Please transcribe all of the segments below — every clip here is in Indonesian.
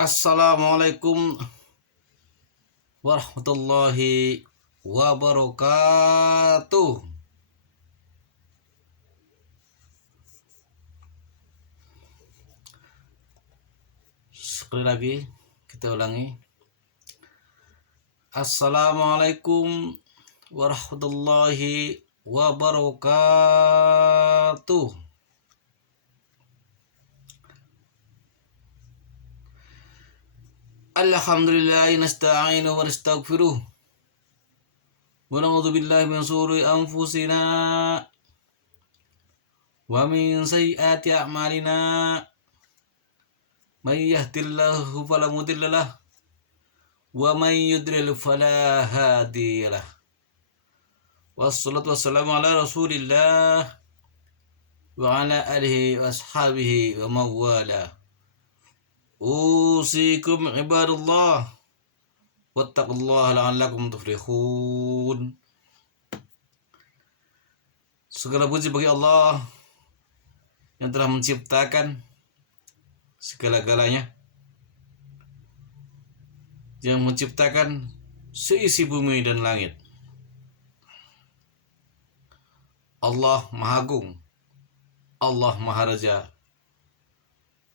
Assalamualaikum warahmatullahi wabarakatuh. Sekali lagi kita ulangi. Assalamualaikum warahmatullahi wabarakatuh. Alhamdulillahi nasta'inu wa nastaghfiruh. Wa na'udzu billahi min shururi anfusina wa min sayyiati a'malina. May yahdihillahu fala mudilla lahu wa may yudlil fala hadiya lahu. Wassalatu wassalamu ala Rasulillah wa ala alihi wa ashabihi wa mawala. Usikum ibadallah wattaqullaha la'allakum tuflihun. Segala puji bagi Allah yang telah menciptakan segala-galanya, yang menciptakan seisi bumi dan langit. Allah Maha Agung, Allah Maha Raja,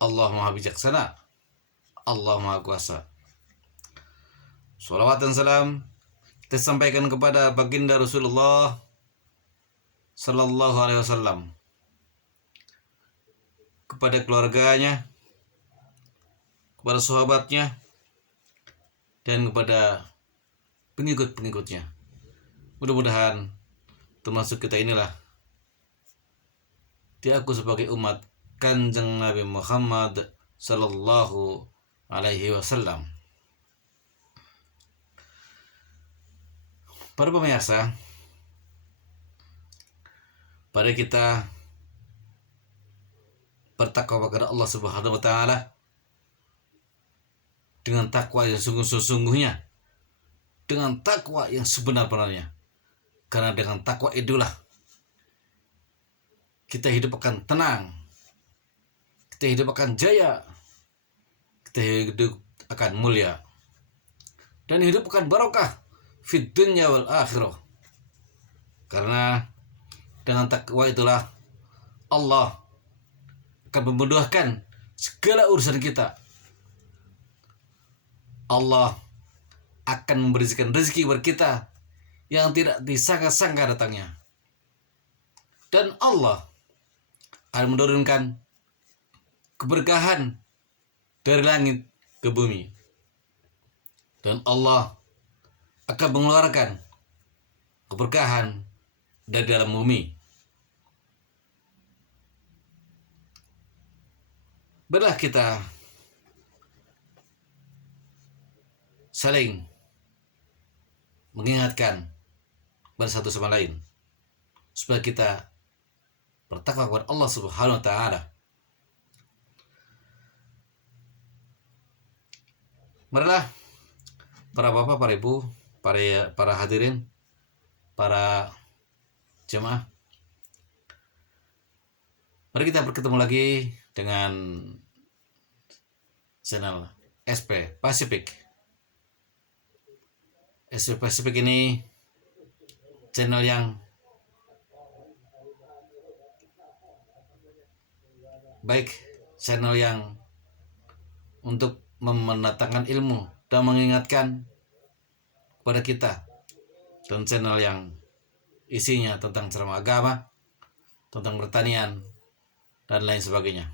Allah Maha Bijaksana, Allah Maha Kuasa. Salawat dan salam kita sampaikan kepada baginda Rasulullah Sallallahu Alaihi Wasallam, kepada keluarganya, kepada sahabatnya, dan kepada pengikut-pengikutnya. Mudah-mudahan termasuk kita inilah diaku sebagai umat Kanjeng Nabi Muhammad Sallallahu Alaihi Wasallam. Para pemirsa, pada kita bertakwa kepada Allah Subhanahu wa taala dengan takwa yang sungguh-sungguhnya, dengan takwa yang sebenar-benarnya. Karena dengan takwa itulah kita hidup akan tenang, kita hidup akan jaya, kita hidup akan mulia, dan hidup akan barokah fid dunya wal akhirah. Karena dengan takwa itulah Allah akan memudahkan segala urusan kita. Allah akan memberikan rezeki buat kita yang tidak disangka-sangka datangnya. Dan Allah akan menurunkan keberkahan dari langit ke bumi. Dan Allah akan mengeluarkan keberkahan dari dalam bumi. Marilah kita saling mengingatkan pada satu sama lain supaya kita bertakwa kepada Allah Subhanahu wa taala. Marilah para bapak, para ibu, para hadirin, para jemaah, mari kita bertemu lagi dengan channel SP Pacific. SP Pacific ini channel yang baik, channel yang untuk mendatangkan ilmu dan mengingatkan kepada kita, dan channel yang isinya tentang ceramah agama, tentang pertanian, dan lain sebagainya.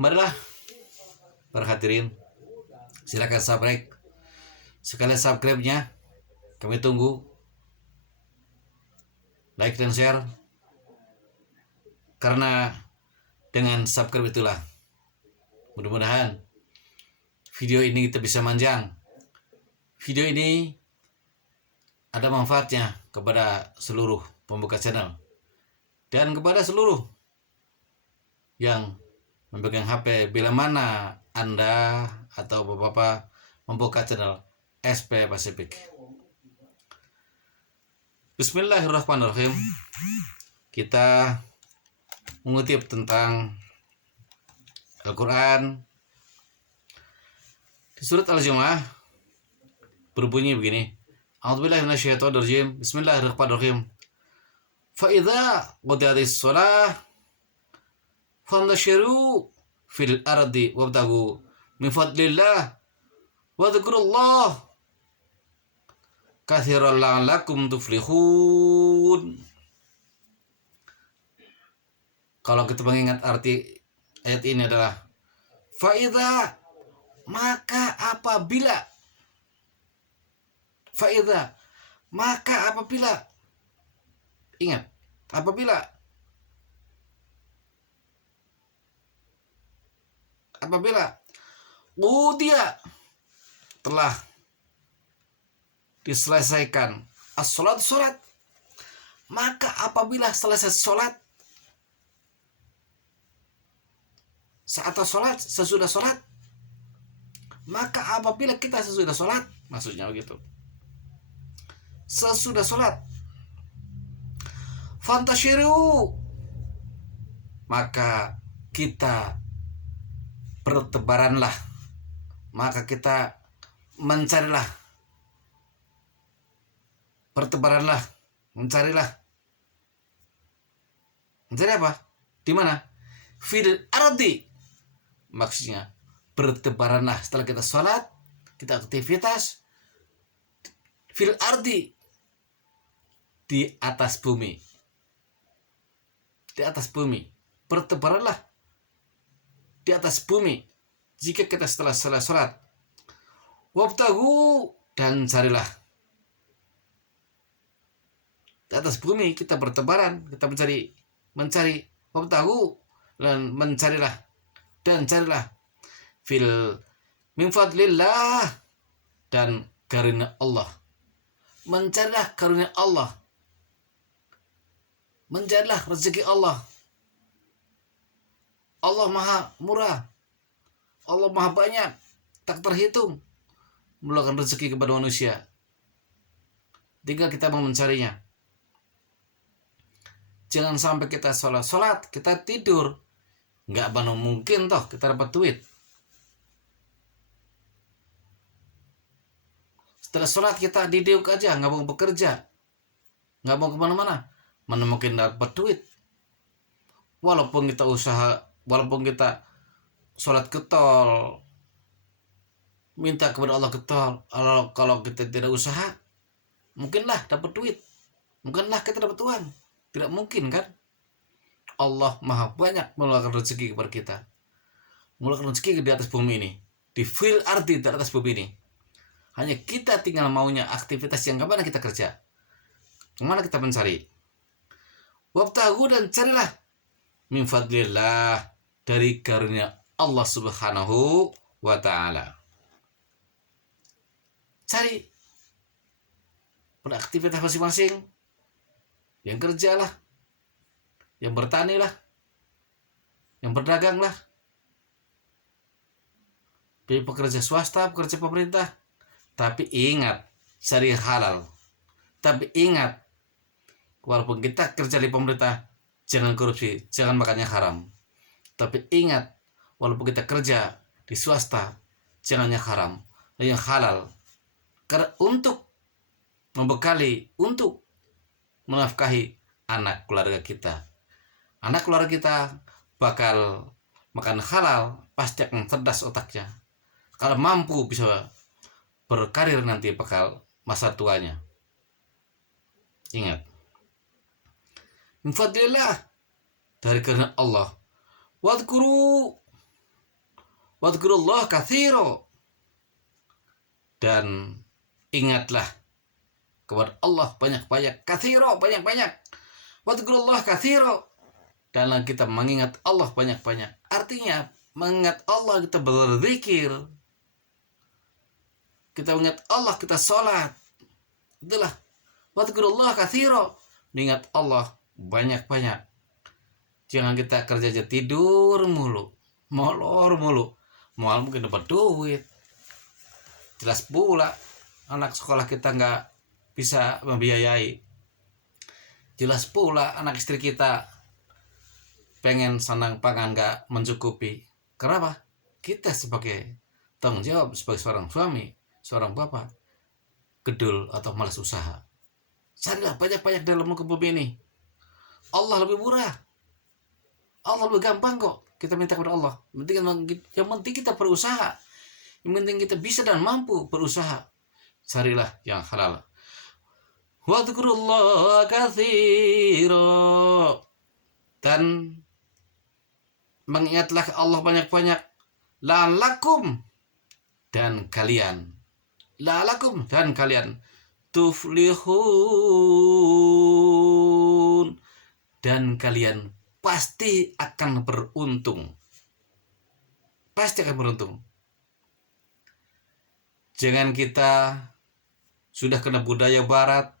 Marilah para hadirin, silakan subscribe. Sekalian subscribe-nya kami tunggu, like dan share, karena dengan subscribe itulah mudah-mudahan video ini kita bisa manjang. Video ini ada manfaatnya kepada seluruh pembuka channel dan kepada seluruh yang memegang HP bila mana Anda atau Bapak membuka channel SP Pacific. Bismillahirrahmanirrahim. Kita mengutip tentang Al-Quran di surat Al-Jumu'ah berbunyi begini. A'udzubillahi minasyaitonirrajim. Bismillahirrahmanirrahim. Fa idza qudiyatis shalah fantashiru fil ardi wabtagu min fadlillah wa dzkurullah katsiran la'allakum tuflihun. Kalau kita mengingat arti ayat ini adalah faida, maka apabila ingat, apabila udia telah diselesaikan as-salat, maka apabila selesai sholat, sesudah sholat, maka apabila kita sesudah sholat, maksudnya begitu, sesudah sholat, fantashiru, maka kita bertebaranlah, maka kita mencarilah, bertebaranlah, mencari apa? Di mana? Fil ardi, maksudnya bertebaranlah setelah kita sholat, kita aktivitas, fil ardi, di atas bumi, bertebaranlah di atas bumi jika kita setelah sholat, wabtagu, dan carilah. Di atas bumi kita bertebaran, kita mencari wabtagu, dan mencarilah, fil min fadlillah, dan karunia Allah, mencarilah karunia Allah, mencarilah rezeki Allah. Allah maha murah, Allah maha banyak, tak terhitung melakukan rezeki kepada manusia, tinggal kita mau mencarinya. Jangan sampai kita sholat, kita tidur, nggak mana mungkin toh kita dapat duit. Setelah sholat kita didiuk aja, nggak mau bekerja, nggak mau kemana-mana, mana mungkin dapat duit. Walaupun kita usaha, walaupun kita sholat getol, minta kepada Allah getol, kalau kita tidak usaha, mungkinlah dapat duit, mungkinlah kita dapat uang. Tidak mungkin kan? Allah maha banyak melakukan rezeki kepada kita, melakukan rezeki di atas bumi ini, di fil ardi, di atas bumi ini. Hanya kita tinggal maunya aktivitas yang kemana kita kerja, kemana kita mencari. Wabtahu, dan carilah min fadlillah, dari karunia Allah subhanahu wa ta'ala. Cari beraktivitas masing-masing, yang kerjalah, yang bertanilah, yang berdaganglah, pekerja swasta, pekerja pemerintah. Tapi ingat, cari halal. Tapi ingat, walaupun kita kerja di pemerintah, jangan korupsi, jangan makannya haram. Tapi ingat, walaupun kita kerja di swasta, jangan yang haram, yang halal. Karena untuk membekali, untuk menafkahi anak keluarga kita. Anak keluarga kita bakal makan halal, pasti akan cerdas otaknya. Kalau mampu bisa berkarir nanti bakal masa tuanya. Ingat, min fadlillah, dari karunia Allah. Wadhkurullah katsiro, dan ingatlah kepada Allah banyak-banyak, katsiro, banyak-banyak. Wadhkurullah katsiro, dan kita mengingat Allah banyak-banyak. Artinya mengingat Allah, kita berzikir, kita mengingat Allah, kita sholat. Itulah wadhkurullah katsiro, mengingat Allah banyak-banyak. Jangan kita kerja aja tidur mulu, molor mulu, mal mungkin dapat duit. Jelas pula anak sekolah kita nggak bisa membiayai. Jelas pula anak istri kita pengen sandang pangan nggak mencukupi. Kenapa? Kita sebagai tanggung jawab sebagai seorang suami, seorang bapak, gedul atau malas usaha. Carilah banyak-banyak dalam muka bumi ini. Allah lebih murah. Allah lebih gampang kok. Kita minta kepada Allah. Yang penting kita berusaha. Yang penting kita bisa dan mampu berusaha. Carilah yang halal. Wadhkurullaha katsira. Dan mengingatlah Allah banyak-banyak. La'alakum dan kalian tuflihun, dan kalian pasti akan beruntung. Jangan kita sudah kena budaya barat,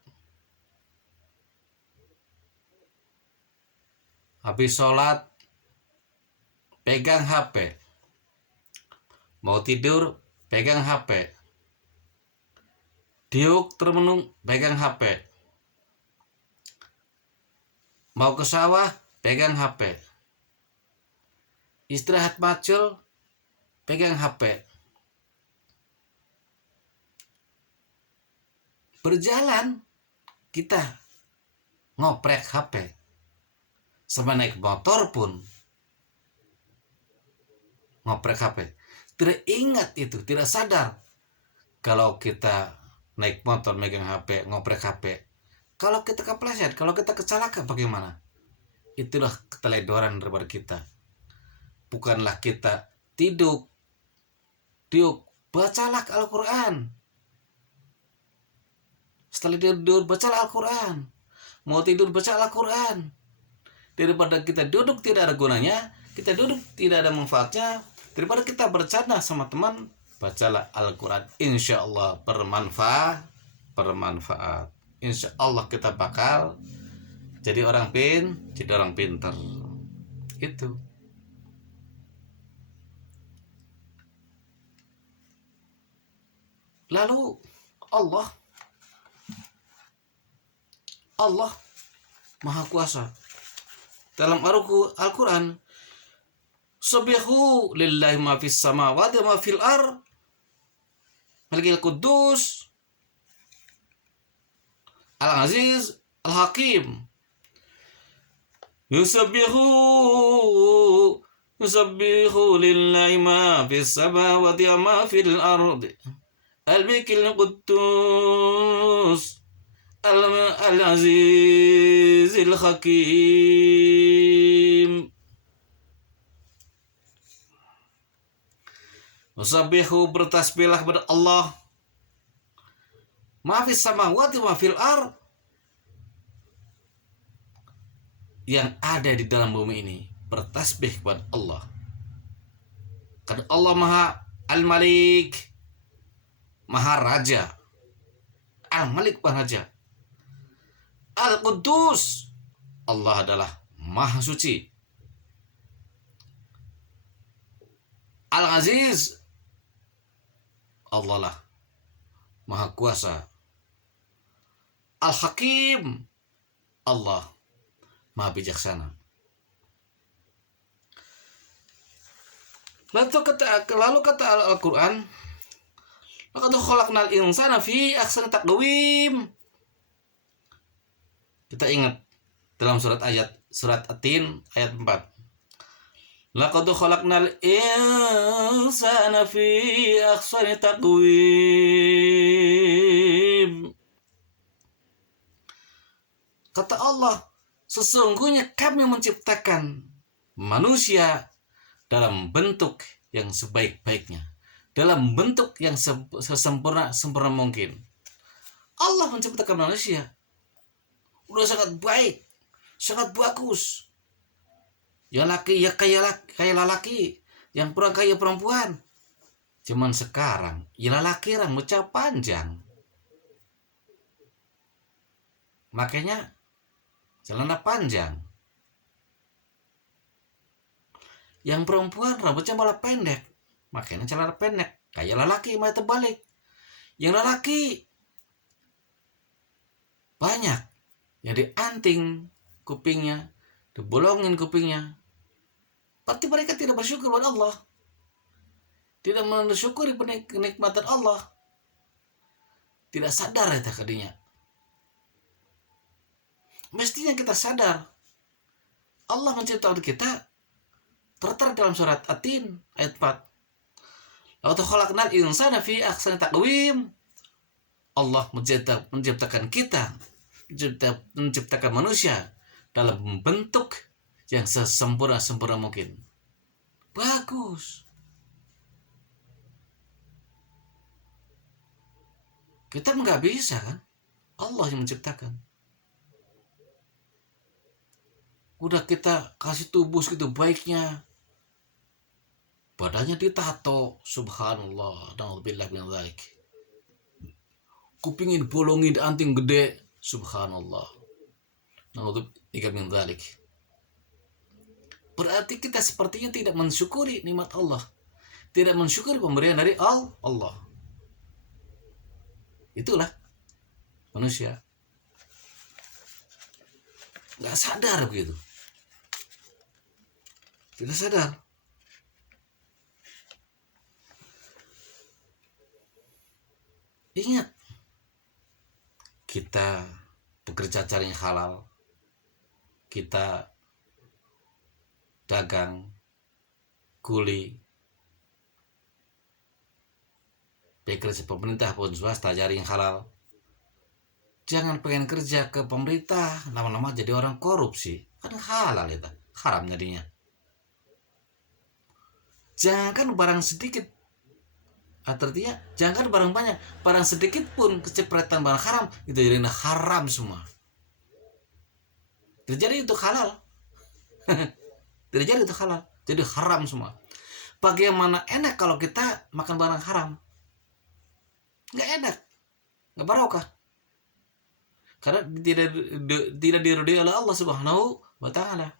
habis sholat pegang HP, mau tidur pegang HP, diuk termenung pegang HP, mau ke sawah pegang HP, istirahat macul pegang HP, berjalan kita ngoprek HP, sama naik motor pun ngoprek HP. Tidak ingat itu, tidak sadar kalau kita naik motor megang HP, ngoprek HP. Kalau kita kepleset, kalau kita kecelakaan bagaimana? Itulah keteledoran daripada kita. Bukanlah kita diuk, bacalah Al-Quran. Setelah tidur bacalah Al-Quran. Mau tidur baca Al-Quran. Daripada kita duduk tidak ada gunanya, kita duduk tidak ada manfaatnya, daripada kita bercanda sama teman, bacalah Al-Quran. Insya Allah bermanfaat. Insya Allah kita bakal jadi orang pintar. Itu. Lalu Allah Maha Kuasa dalam Al-Quran, Subbihu lillahi ma fis samawati ma fil ar, Malikil Quddus, Al-Aziz, Al-Hakim. Yusabbihu lillahi ma fis samawati ma fil ardi, Al-Malikil Quddus, Al-Aziz, Al-Hakim. Musabbihu, bertasbihlah kepada Allah, ma fis samawati ma fil ar, yang ada di dalam bumi ini, bertasbih kepada Allah. Karena Allah Maha Al-Malik, Maha Raja. Al-Malik, Maha Raja. Al-Quddus, Allah adalah Maha Suci. Al-Aziz, Allah lah Maha Kuasa. Al-Hakim, Allah Maha Bijaksana. Lalu kata Al-Quran, laqad khalaqnal insana fi ahsani taqwim. Kita ingat dalam surat At-Tin ayat 4. Laqad khalaqnal insana fi ahsani taqwim. Kata Allah, sesungguhnya kami menciptakan manusia dalam bentuk yang sebaik-baiknya, dalam bentuk yang sempurna mungkin. Allah menciptakan manusia udah sangat baik, sangat bagus. Yang laki ya kayak laki, yang perempuan kayak perempuan. Cuman sekarang ya laki rambutnya panjang, makanya celana panjang. Yang perempuan rambutnya malah pendek, makanya celana pendek. Kayak laki malah terbalik. Yang laki banyak yang dianting kupingnya, dibolongin kupingnya, Berarti mereka tidak bersyukur kepada Allah, tidak mensyukuri kenikmatan Allah, tidak sadar ya tadinya. Mestinya kita sadar Allah menciptakan kita, tertera dalam surat At-Tin ayat 4. Laqad khalaqnal insana fi ahsani taqwim. Allah menciptakan kita, menciptakan manusia dalam bentuk yang sesempurna mungkin. Bagus. Kita nggak bisa kan? Allah yang menciptakan. Udah kita kasih tubuh segitu baiknya, badannya ditato, subhanallah, na'udzubillah min dzalik. Kupingin bolongin anting gede, subhanallah, na'udzubillah min dzalik. Berarti kita sepertinya tidak mensyukuri nikmat Allah, tidak mensyukuri pemberian dari Allah. Itulah manusia, nggak sadar begitu, tidak sadar. Ingat, kita bekerja cari yang halal, kita dagang, kuli, bekerja pemerintah pun swasta cari yang halal. Jangan pengen kerja ke pemerintah, lama-lama jadi orang korupsi, kan halal itu, haram jadinya. Jangan barang sedikit, artinya jangan barang banyak, barang sedikit pun kecipratan barang haram itu jadi haram semua. Terjadi itu halal, terjadi itu halal, jadi haram semua. Bagaimana enak kalau kita makan barang haram? Nggak enak, nggak barokah, karena tidak diridhoi oleh Allah Subhanahu wa Ta'ala.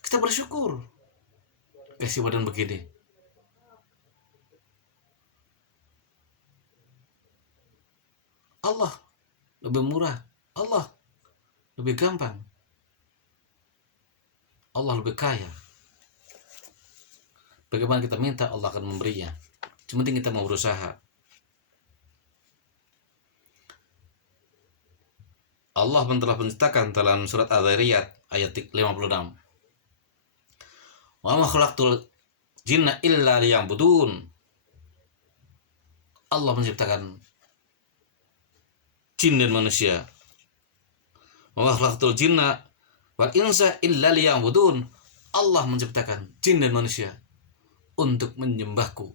Kita bersyukur kasih badan begini. Allah lebih murah, Allah lebih gampang, Allah lebih kaya. Bagaimana kita minta, Allah akan memberinya. Cuma penting kita mau berusaha. Allah telah menceritakan dalam surat Adz-Dzariyat ayat 56. Wa ma khalaqtul jinna illa liya'budun. Allah menciptakan jin dan manusia. Wa ma khalaqtul jinna wal insa illa liya'budun. Allah menciptakan jin dan manusia untuk menyembahku,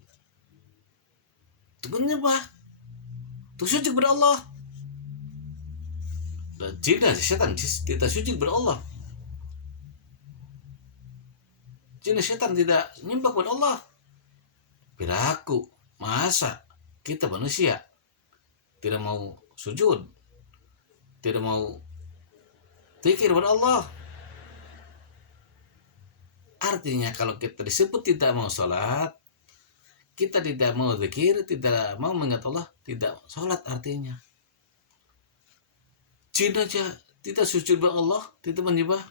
untuk menyembah, untuk sujud kepada Allah. Dan jin dan setan tidak sujud kepada Allah. Jin dan setan tidak menyembah kepada Allah. Piraku, masa kita manusia tidak mau sujud, tidak mau zikir kepada Allah? Artinya kalau kita disebut tidak mau sholat, kita tidak mau zikir, tidak mau mengingat Allah, tidak sholat artinya. Jin aja tidak sujud kepada Allah, tidak menyembah.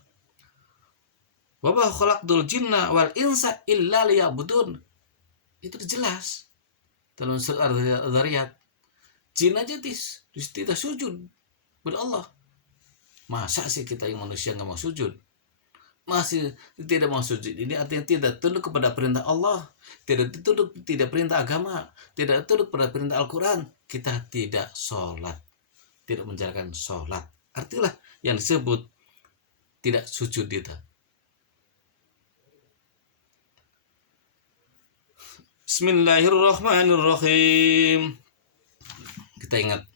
Wa ma khalaqtul jinna wal insa illa liya'budun. Itu jelas dalam surat Adz-Dzariyat. Jin aja tidak sujud kepada Allah. Masa sih kita yang manusia nggak mau sujud? Masih tidak mau sujud, ini artinya tidak tunduk kepada perintah Allah, tidak perintah agama, tidak tunduk pada perintah Al-Quran. Kita tidak sholat, tidak menjalankan sholat, artilah yang disebut tidak sujud kita. Bismillahirrahmanirrahim. Kita ingat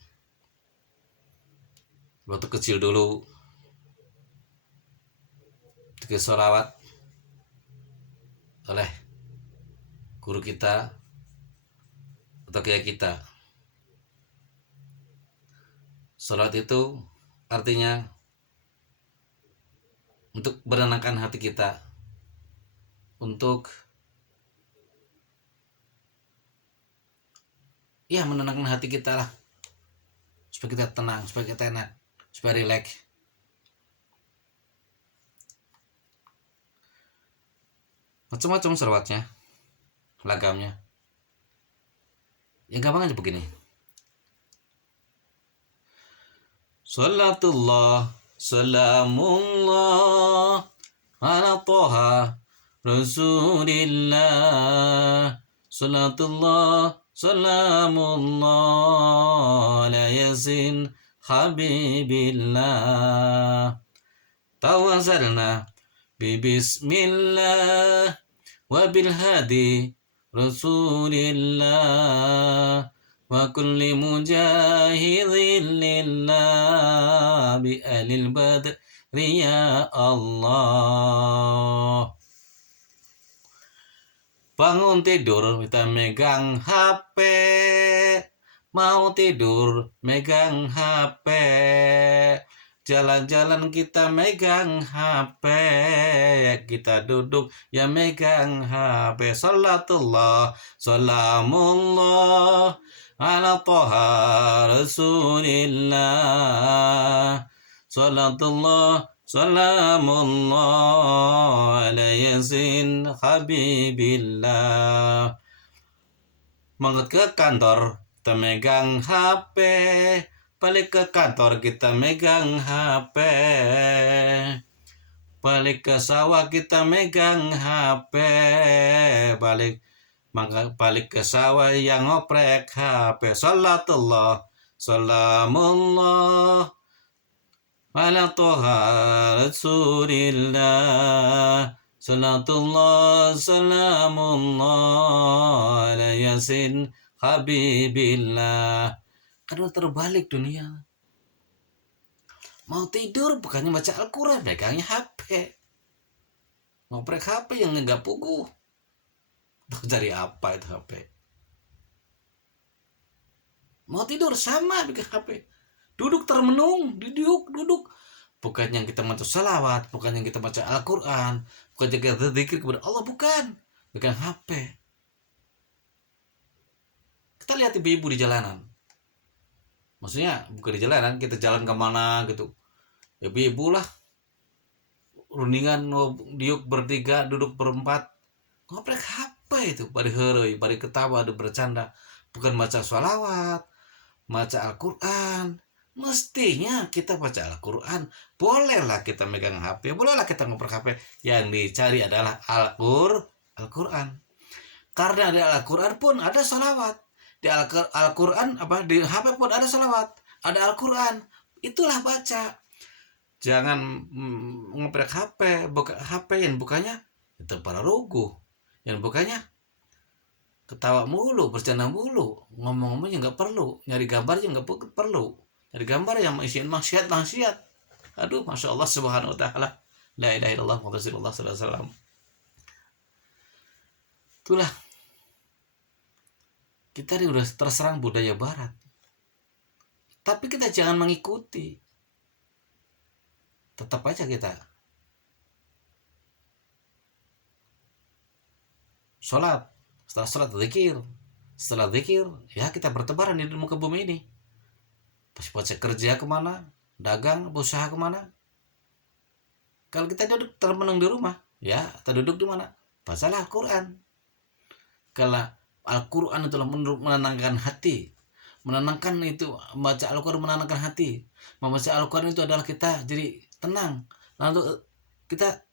waktu kecil dulu, ketika sholawat oleh guru kita atau kiai kita. Sholawat itu artinya untuk menenangkan hati kita, untuk menenangkan hati kita lah, supaya kita tenang, supaya kita enak, supaya rileks. Macam-macam selawatnya, lagamnya. Yang gampang aja begini. Salatullah, salamullah ala Toha Rasulillah. Salatullah, salamullah ala Yasin Habibillah. Tawassalna bismillah wa bil hadi Rasulillah wa kulli mujahidin lillah bi alil badri ya Allah. Bangun tidur kita megang HP, mau tidur megang HP, jalan-jalan kita megang HP, kita duduk ya megang HP. Salatullah, salamullah ala Toha Rasulillah. Salatullah, salamullah ala Yasin Habibillah. Mangkat ke kantor kita megang HP, balik ke kantor kita megang HP, balik ke sawah kita megang HP, balik ke sawah yang ngoprek HP. Salatullah, salamullah ala Toha Rasulillah. Salatullah, salamullah ala Yasin Habibillah. Kan udah terbalik dunia. Mau tidur bukannya baca Al-Quran, pegangnya HP. Ngoprek HP yang nggak puguh. Tahu cari apa itu HP? Mau tidur sama pegang HP. Duduk termenung, duduk. Bukan yang kita baca salawat, bukan yang kita baca Al-Quran, bukan yang kita zikir kepada Allah, bukan. Pegang HP. Kita lihat ibu-ibu di jalanan. Maksudnya bukan di jalanan, kita jalan kemana gitu. Ibu-ibu lah. Rundingan diuk bertiga, duduk berempat. Ngoprek HP itu. Bari heroi, bari ketawa, ada bercanda. Bukan baca salawat, baca Al-Quran. Mestinya kita baca Al-Quran. Bolehlah kita megang HP, bolehlah kita ngoprek HP. Yang dicari adalah Al-Quran. Karena di Al-Quran pun ada salawat. Di Al-Quran di HP pun ada salawat, ada Al-Quran. Itulah baca. Jangan ngoprek HP, buka HP yang bukanya itu para rugu. Yang bukanya ketawa mulu, bercanda mulu, ngomong-ngomongnya nggak perlu, nyari gambarnya nggak perlu, nyari gambar yang isian maksiat. Aduh, masya Allah subhanahu wa taala, la ilaha illallah Muhammad rasulullah sallallahu alaihi wasallam. Itulah, kita ini udah terserang budaya barat, tapi kita jangan mengikuti. Tetap aja kita sholat, setelah sholat zikir, setelah zikir ya kita bertebaran di muka bumi ini. Pas kerja kemana, dagang, berusaha kemana. Kalau kita duduk termenung di rumah, ya kita duduk di mana? Bacalah Al-Quran. Kalau Al-Quran itulah menenangkan hati, menenangkan itu, membaca Al-Quran menenangkan hati. Membaca Al-Quran itu adalah kita jadi tenang, lalu kita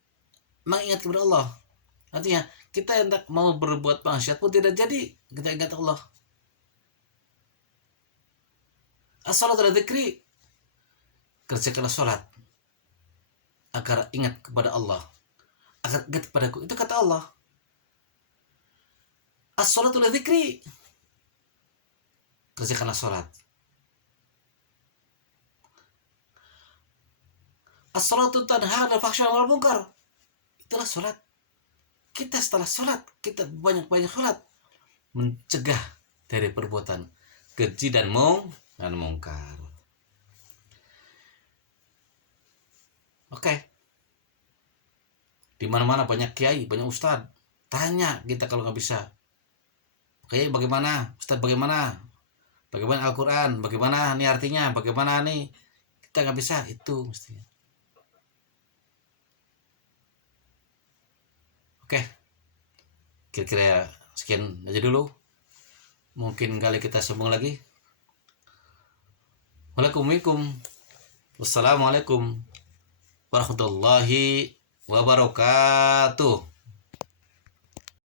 mengingat kepada Allah. Artinya kita yang tak mau berbuat maksiat pun tidak jadi, kita ingat Allah. As-salatu ala dzikri, kerjakanlah sholat agar ingat kepada Allah, agar ingat kepadaku. Itu kata Allah. As-salatu ala dzikri, kerjakanlah sholat. As-salatu tanha 'anil fahsya'i wal munkar. Itulah sholat. Kita setelah sholat, kita banyak-banyak sholat, mencegah dari perbuatan keji dan mungkar. Oke. Di mana-mana banyak kiai, banyak ustadz. Tanya kita kalau nggak bisa. Kiai bagaimana? Ustadz bagaimana? bagaimana Al-Quran, bagaimana nih artinya, bagaimana nih, kita nggak bisa itu mestinya. Oke, kira-kira sekian aja dulu, mungkin kali kita sambung lagi. Wassalamualaikum warahmatullahi wabarakatuh.